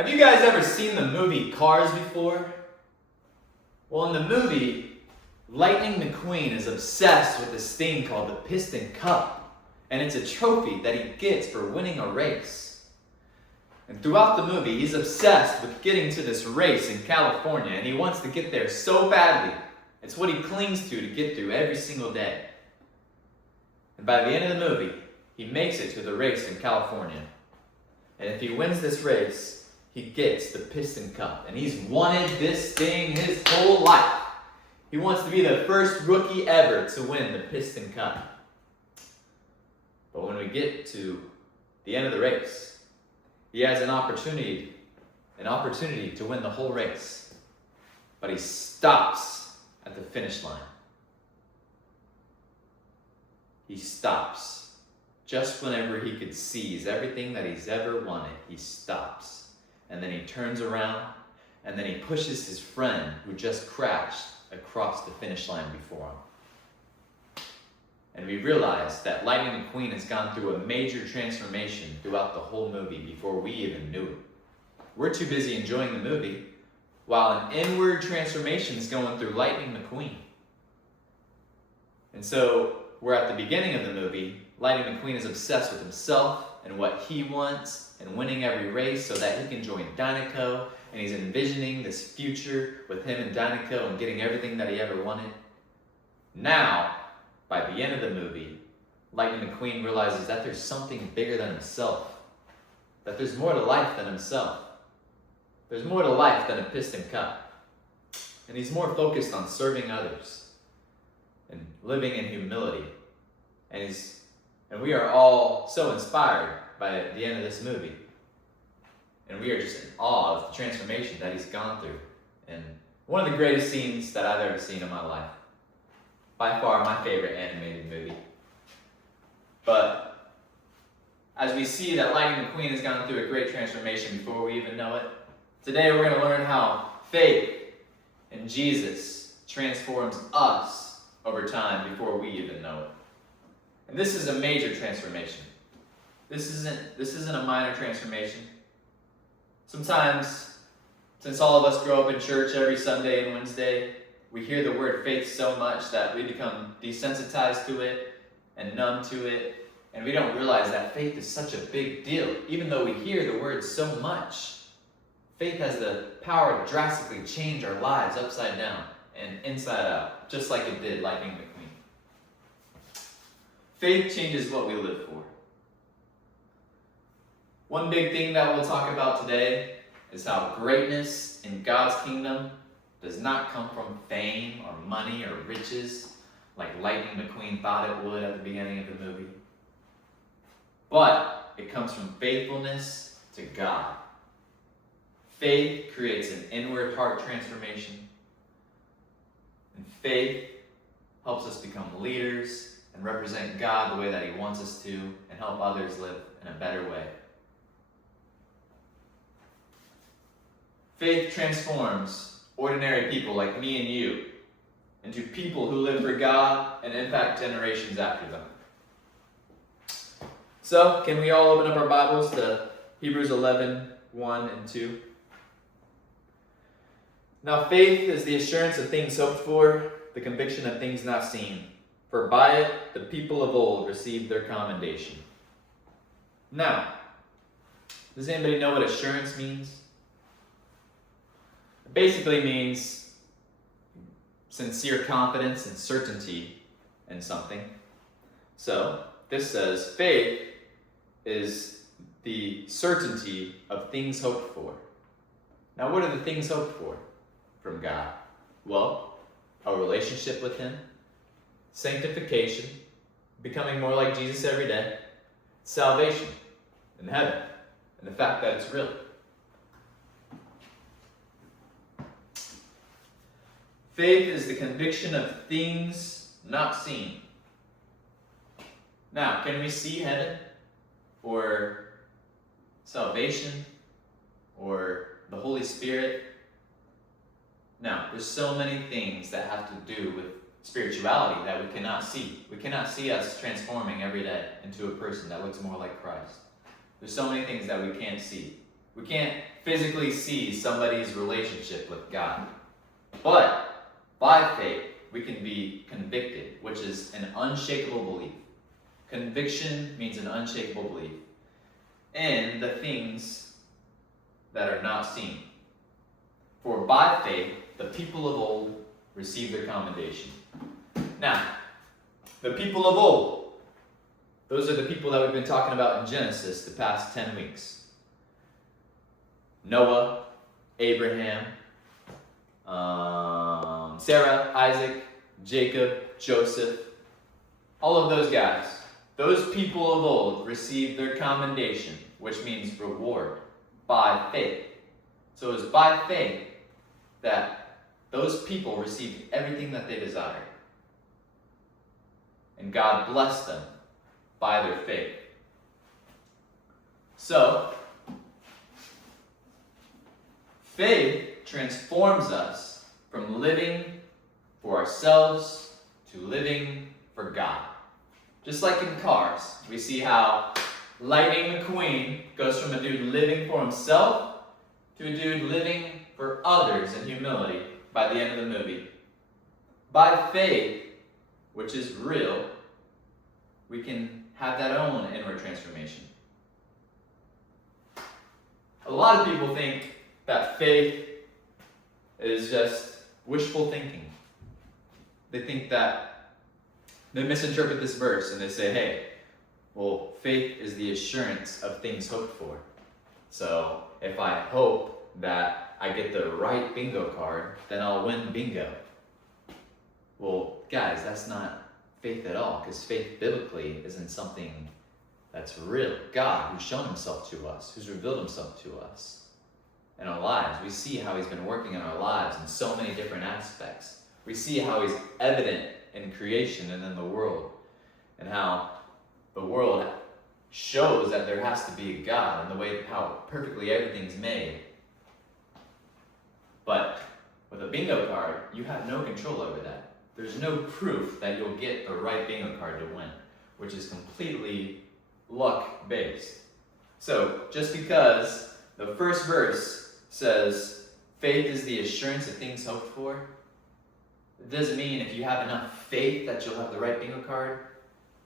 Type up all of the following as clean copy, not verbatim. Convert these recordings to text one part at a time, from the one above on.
Have you guys ever seen the movie Cars before? Well, in the movie, Lightning McQueen is obsessed with this thing called the Piston Cup, and it's a trophy that he gets for winning a race. And throughout the movie, he's obsessed with getting to this race in California, and he wants to get there so badly. It's what he clings to get through every single day. And by the end of the movie, he makes it to the race in California. And if he wins this race, he gets the Piston Cup. And he's wanted this thing his whole life. He wants to be the first rookie ever to win the Piston Cup. But when we get to the end of the race, he has an opportunity to win the whole race. But he stops at the finish line. He stops. Just whenever he could seize everything that he's ever wanted, he stops. And then he turns around, and then he pushes his friend who just crashed across the finish line before him. And we realize that Lightning McQueen has gone through a major transformation throughout the whole movie before we even knew it. We're too busy enjoying the movie, while an inward transformation is going through Lightning McQueen. And so, we're at the beginning of the movie. Lightning McQueen is obsessed with himself and what he wants and winning every race so that he can join Dinoco, and he's envisioning this future with him and Dinoco and getting everything that he ever wanted. Now, by the end of the movie, Lightning McQueen realizes that there's something bigger than himself, that there's more to life than himself. There's more to life than a Piston Cup. And he's more focused on serving others and living in humility. And we are all so inspired by the end of this movie. And we are just in awe of the transformation that he's gone through. And one of the greatest scenes that I've ever seen in my life. By far my favorite animated movie. But as we see that Lightning McQueen has gone through a great transformation before we even know it, today we're going to learn how faith in Jesus transforms us over time before we even know it. And this is a major transformation. This isn't a minor transformation. Sometimes, since all of us grow up in church every Sunday and Wednesday, we hear the word faith so much that we become desensitized to it and numb to it, and we don't realize that faith is such a big deal. Even though we hear the word so much, faith has the power to drastically change our lives upside down and inside out, just like it did Lightning McQueen. Faith changes what we live for. One big thing that we'll talk about today is how greatness in God's kingdom does not come from fame or money or riches like Lightning McQueen thought it would at the beginning of the movie. But it comes from faithfulness to God. Faith creates an inward heart transformation. And faith helps us become leaders and represent God the way that He wants us to and help others live in a better way. Faith transforms ordinary people like me and you into people who live for God and impact generations after them. So, can we all open up our Bibles to Hebrews 11, 1 and 2? Now faith is the assurance of things hoped for, the conviction of things not seen. For by it the people of old received their commendation. Now, does anybody know what assurance means? It basically means sincere confidence and certainty in something. So, this says faith is the certainty of things hoped for. Now, what are the things hoped for from God? Well, a relationship with Him, sanctification, becoming more like Jesus every day, salvation in heaven, and the fact that it's real. Faith is the conviction of things not seen. Now, can we see heaven, or salvation, or the Holy Spirit? Now, there's so many things that have to do with spirituality that we cannot see. We cannot see us transforming every day into a person that looks more like Christ. There's so many things that we can't see. We can't physically see somebody's relationship with God. But by faith, we can be convicted, which is an unshakable belief. Conviction means an unshakable belief in the things that are not seen. For by faith, the people of old received their commendation. Now, the people of old, those are the people that we've been talking about in Genesis the past 10 weeks. Noah, Abraham, Sarah, Isaac, Jacob, Joseph, all of those guys. Those people of old received their commendation, which means reward, by faith. So it was by faith that those people received everything that they desired. And God blessed them by their faith. So, faith transforms us from living for ourselves to living for God. Just like in Cars, we see how Lightning McQueen goes from a dude living for himself to a dude living for others in humility by the end of the movie. By faith, which is real, we can have that own inward transformation. A lot of people think that faith is just wishful thinking. They think that they misinterpret this verse and they say, hey, well, faith is the assurance of things hoped for. So if I hope that I get the right bingo card, then I'll win bingo. Well, guys, that's not faith at all, because faith biblically isn't something that's real. God, who's shown himself to us, who's revealed himself to us in our lives. We see how he's been working in our lives in so many different aspects. We see how he's evident in creation and in the world, and how the world shows that there has to be a God and the way how perfectly everything's made. But with a bingo card, you have no control over that. There's no proof that you'll get the right bingo card to win, which is completely luck-based. So, just because the first verse says, faith is the assurance of things hoped for, it doesn't mean if you have enough faith that you'll have the right bingo card,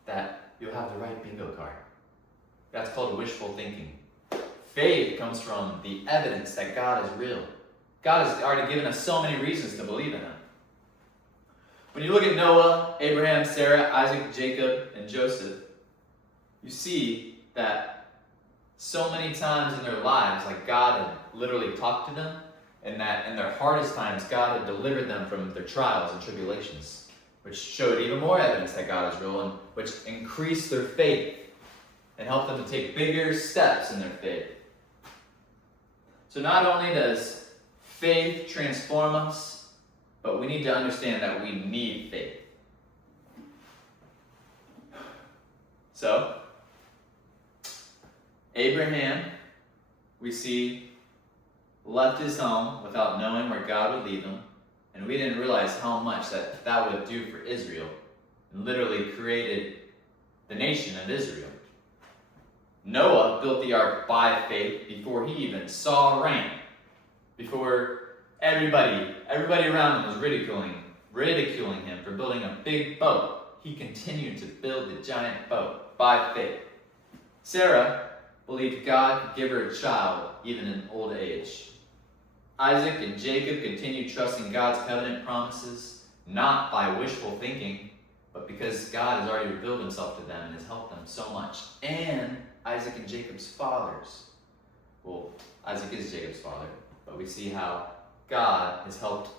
that you'll have the right bingo card. That's called wishful thinking. Faith comes from the evidence that God is real. God has already given us so many reasons to believe in him. When you look at Noah, Abraham, Sarah, Isaac, Jacob, and Joseph, you see that so many times in their lives, like God had literally talked to them, and that in their hardest times, God had delivered them from their trials and tribulations, which showed even more evidence that God is real, and which increased their faith and helped them to take bigger steps in their faith. So not only does faith transform us, but we need to understand that we need faith. So, Abraham, we see, left his home without knowing where God would lead him, and we didn't realize how much that would do for Israel, and literally created the nation of Israel. Noah built the ark by faith before he even saw rain, before everybody around him was ridiculing him for building a big boat. He continued to build the giant boat by faith. Sarah believed God could give her a child even in old age. Isaac and Jacob continued trusting God's covenant promises, not by wishful thinking, but because God has already revealed himself to them and has helped them so much. And Isaac and Jacob's fathers. Well, Isaac is Jacob's father, but we see how God has helped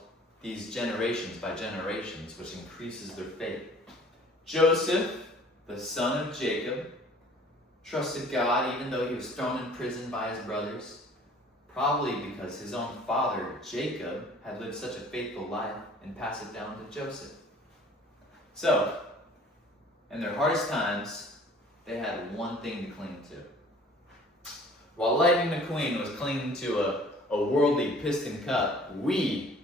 these generations by generations, which increases their faith. Joseph, the son of Jacob, trusted God even though he was thrown in prison by his brothers, probably because his own father, Jacob, had lived such a faithful life and passed it down to Joseph. So, in their hardest times, they had one thing to cling to. While Lightning McQueen was clinging to a worldly piston cup, we,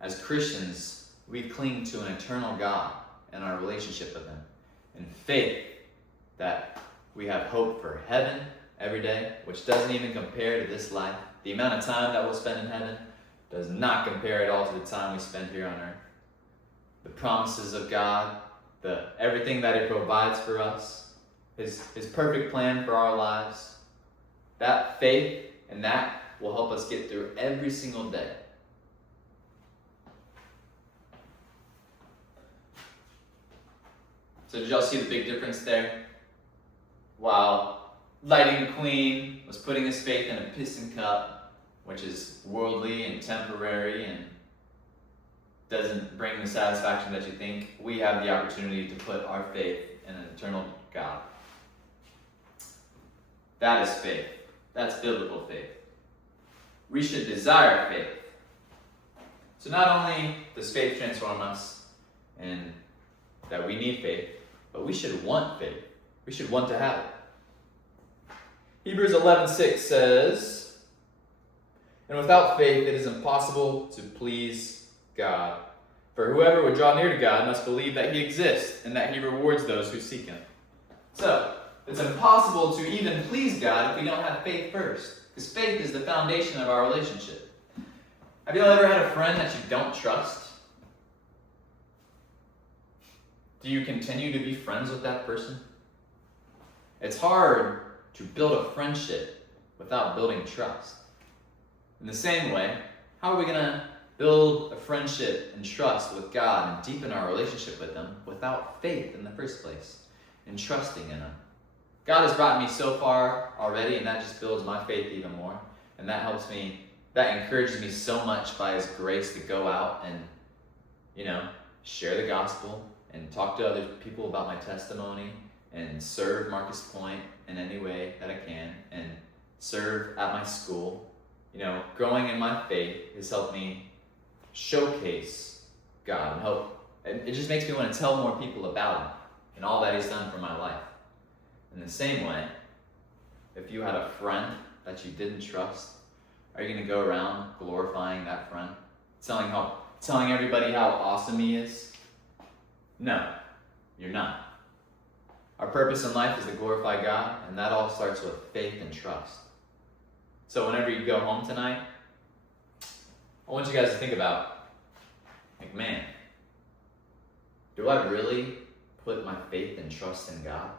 as Christians, we cling to an eternal God and our relationship with him, in faith that we have hope for heaven every day, which doesn't even compare to this life. the amount of time that we'll spend in heaven does not compare at all to the time we spend here on earth. The promises of God, everything that He provides for us, His perfect plan for our lives, that faith and that will help us get through every single day. So did y'all see the big difference there? While Lightning McQueen was putting his faith in a piston cup, which is worldly and temporary and doesn't bring the satisfaction that you think, we have the opportunity to put our faith in an eternal God. That is faith. That's biblical faith. We should desire faith. So not only does faith transform us and that we need faith, but we should want faith. We should want to have it. Hebrews 11:6 says, "And without faith it is impossible to please God. For whoever would draw near to God must believe that He exists and that He rewards those who seek Him." So, it's impossible to even please God if we don't have faith first. Because faith is the foundation of our relationship. Have you ever had a friend that you don't trust? Do you continue to be friends with that person? It's hard to build a friendship without building trust. In the same way, how are we going to build a friendship and trust with God and deepen our relationship with Him without faith in the first place and trusting in Him? God has brought me so far already, and that just builds my faith even more. And that helps me, that encourages me so much by His grace to go out and, share the gospel and talk to other people about my testimony and serve Marcus Point in any way that I can and serve at my school. Growing in my faith has helped me showcase God and it just makes me want to tell more people about Him and all that He's done for my life. In the same way, if you had a friend that you didn't trust, are you going to go around glorifying that friend? Telling everybody how awesome he is? No, you're not. Our purpose in life is to glorify God, and that all starts with faith and trust. So whenever you go home tonight, I want you guys to think about, man, do I really put my faith and trust in God?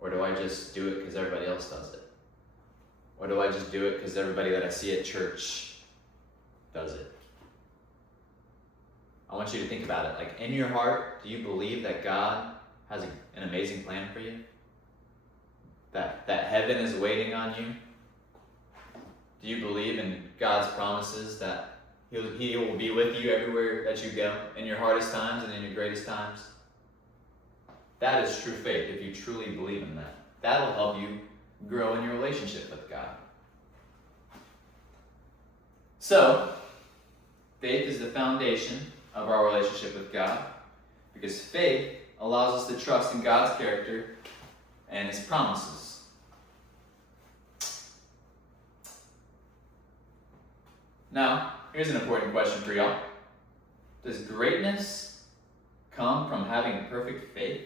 Or do I just do it because everybody else does it? Or do I just do it because everybody that I see at church does it? I want you to think about it. Like, in your heart, do you believe that God has an amazing plan for you? That heaven is waiting on you? Do you believe in God's promises that He will be with you everywhere that you go, in your hardest times and in your greatest times? That is true faith, if you truly believe in that. That'll help you grow in your relationship with God. So, faith is the foundation of our relationship with God, because faith allows us to trust in God's character and His promises. Now, here's an important question for y'all. Does greatness come from having perfect faith?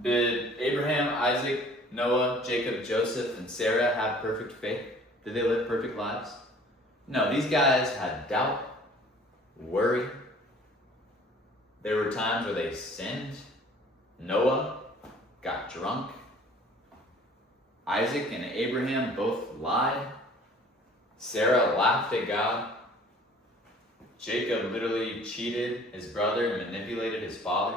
Did Abraham, Isaac, Noah, Jacob, Joseph, and Sarah have perfect faith? Did they live perfect lives? No, these guys had doubt, worry. There were times where they sinned. Noah got drunk. Isaac and Abraham both lied. Sarah laughed at God. Jacob literally cheated his brother and manipulated his father.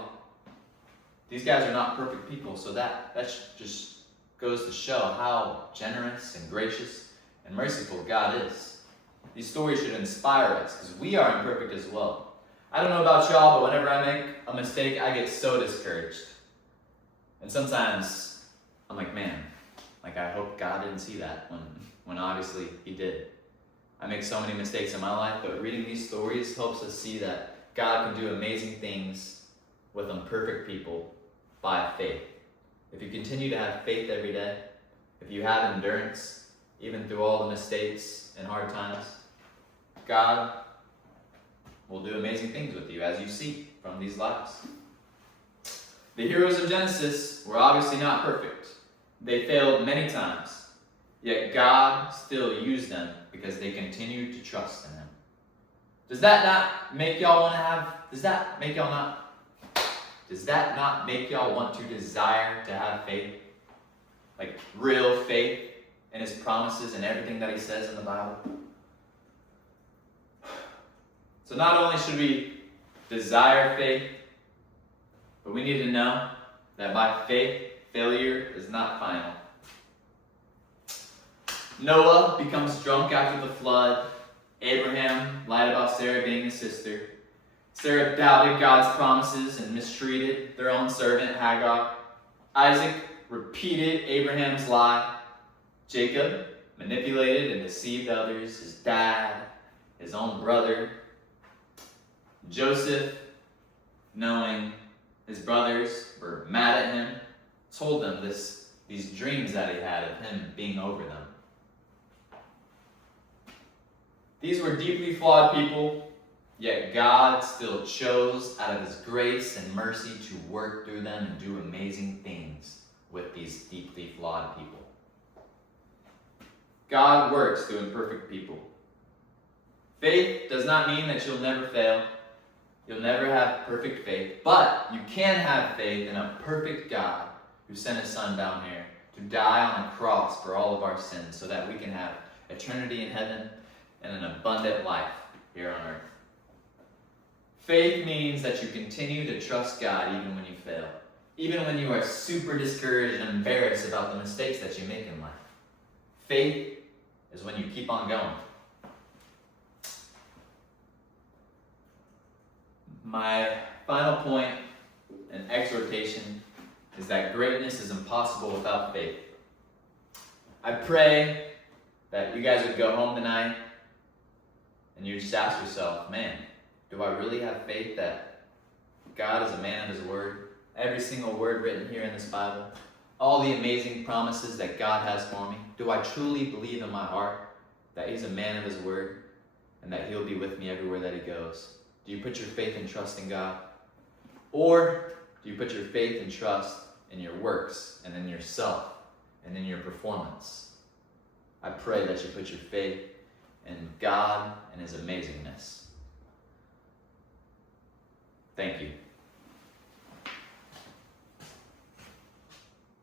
These guys are not perfect people, so that just goes to show how generous and gracious and merciful God is. These stories should inspire us, because we are imperfect as well. I don't know about y'all, but whenever I make a mistake, I get so discouraged. And sometimes I'm like, man, I hope God didn't see that when obviously He did. I make so many mistakes in my life, but reading these stories helps us see that God can do amazing things with imperfect people by faith. If you continue to have faith every day, if you have endurance, even through all the mistakes and hard times, God will do amazing things with you, as you see from these lives. The heroes of Genesis were obviously not perfect. They failed many times. yet God still used them because they continued to trust in him. Does that not make y'all want to desire to have faith? Like real faith in his promises and everything that he says in the Bible? So not only should we desire faith, but we need to know that by faith, failure is not final. Noah becomes drunk after the flood. Abraham lied about Sarah being his sister. Sarah doubted God's promises and mistreated their own servant Hagar. Isaac repeated Abraham's lie. Jacob manipulated and deceived others, his dad, his own brother. Joseph, knowing his brothers were mad at him, told them these dreams that he had of him being over them. These were deeply flawed people, yet God still chose out of his grace and mercy to work through them and do amazing things with these deeply flawed people. God works through imperfect people. Faith does not mean that you'll never fail. You'll never have perfect faith, but you can have faith in a perfect God who sent his son down here to die on a cross for all of our sins so that we can have eternity in heaven and an abundant life here on earth. Faith means that you continue to trust God even when you fail, even when you are super discouraged and embarrassed about the mistakes that you make in life. Faith is when you keep on going. My final point and exhortation is that greatness is impossible without faith. I pray that you guys would go home tonight and you just ask yourself, man, do I really have faith that God is a man of his word? Every single word written here in this Bible, all the amazing promises that God has for me, do I truly believe in my heart that he's a man of his word and that he'll be with me everywhere that he goes? Do you put your faith and trust in God? Or do you put your faith and trust in your works and in yourself and in your performance? I pray that you put your faith in God and his amazingness. Thank you.